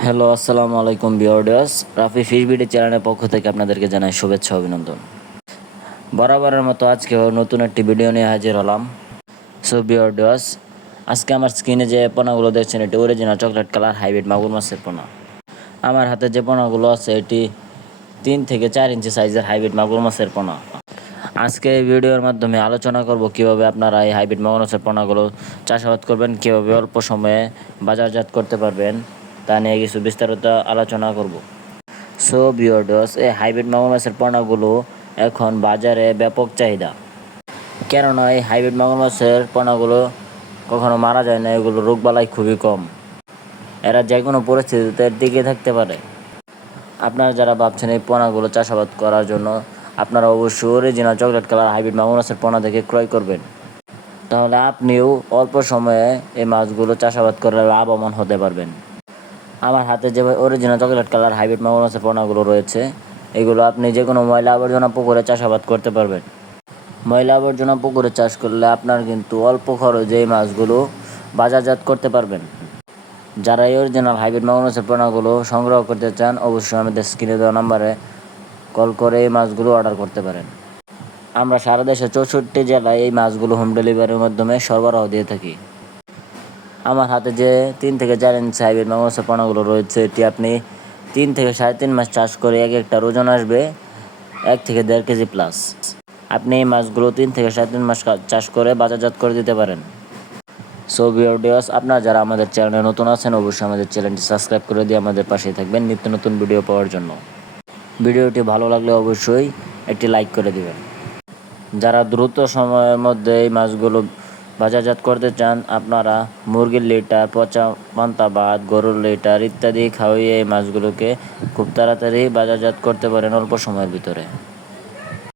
Hello আসসালামু আলাইকুম বিয়ার্ডার্স Rafi fish চ্যানেলের পক্ষ থেকে আপনাদেরকে জানাই শুভেচ্ছা অভিনন্দন। বরাবরের মতো আজকেও নতুন একটি ভিডিও নিয়ে হাজির হলাম। সো বিয়ার্ডার্স আজকে আমার স্ক্রিনে যে পোনাগুলো দেখছেন, এটি অরিজিনাল চকলেট কালার হাইব্রিড মাগুর মাছের পোনা। আমার হাতে যে পোনাগুলো আছে, এটি তিন থেকে চার ইঞ্চি সাইজের হাইব্রিড মাগুর মাছের পোনা। আজকে এই ভিডিওর মাধ্যমে আলোচনা করব কীভাবে আপনারা এই হাইব্রিড মাগুর মাছের পোনাগুলো চাষাবাদ করবেন, কীভাবে অল্প সময়ে বাজারজাত করতে পারবেন। তা নিয়ে কিছু বিস্তারিত আলোচনা করব। সো বিয়র্ডস এই হাইব্রিড মাগুর মাছের পোনাগুলো এখন বাজারে ব্যাপক চাহিদা। কেননা, এই হাইব্রিড মাগুর মাছের পোনাগুলো কখনো মারা যায় না, এগুলো রোগবালাই খুবই কম। এরা যে কোনো পরিস্থিতিতে দিকে থাকতে পারে। আপনারা যারা ভাবছেন এই পোনাগুলো চাষাবাদ করার জন্য, আপনারা অবশ্যই অরিজিনাল চকলেট কালার হাইব্রিড মাগুর মাছের পোনা থেকে ক্রয় করবেন। তাহলে আপনিও অল্প সময়ে এই মাছগুলো চাষাবাদ করে লাভবান হতে পারবেন। আমার হাতে যে অরিজিনাল চকলেট কালার হাইব্রিড মাগুর মাছের পোনাগুলো রয়েছে, এগুলো আপনি যে কোনো ময়লা আবর্জনা পুকুরে চাষাবাদ করতে পারবেন। ময়লা আবর্জনা পুকুরে চাষ করলে আপনার কিন্তু অল্প খরচে এই মাছগুলো বাজারজাত করতে পারবেন। যারা এই অরিজিনাল হাইব্রিড মাগুর মাছের পোনাগুলো সংগ্রহ করতে চান, অবশ্যই আমাদের স্ক্রিনে দেওয়া নাম্বারে কল করে এই মাছগুলো অর্ডার করতে পারেন। আমরা সারা দেশে চৌষট্টি জেলায় এই মাছগুলো হোম ডেলিভারির মাধ্যমে সরবরাহ দিয়ে থাকি। আমার হাতে যে তিন থেকে চার ইঞ্চি হাইব্রিড মাছের পোনাগুলো রয়েছে, এটি আপনি তিন থেকে সাড়ে তিন মাস চাষ করে এক একটা ওজন আসবে এক থেকে দেড় কেজি প্লাস আপনি এই মাছগুলো তিন থেকে সাড়ে তিন মাস চাষ করে বাজারজাত করে দিতে পারেন। সো ভিডিওস আপনারা যারা আমাদের চ্যানেলে নতুন আছেন, অবশ্যই আমাদের চ্যানেলটি সাবস্ক্রাইব করে দিয়ে আমাদের পাশেই থাকবেন নিত্য নতুন ভিডিও পাওয়ার জন্য। ভিডিওটি ভালো লাগলে অবশ্যই একটি লাইক করে দিবেন। যারা দ্রুত সময়ের মধ্যে এই মাছগুলো বাজারজাত করতে চান আপনারা, মুরগির লিটার, পচা পান্তা ভাত, গরুর লিটার ইত্যাদি খাওয়িয়ে এই মাছগুলোকে খুব তাড়াতাড়ি বাজারজাত করতে পারেন অল্প সময়ের ভিতরে।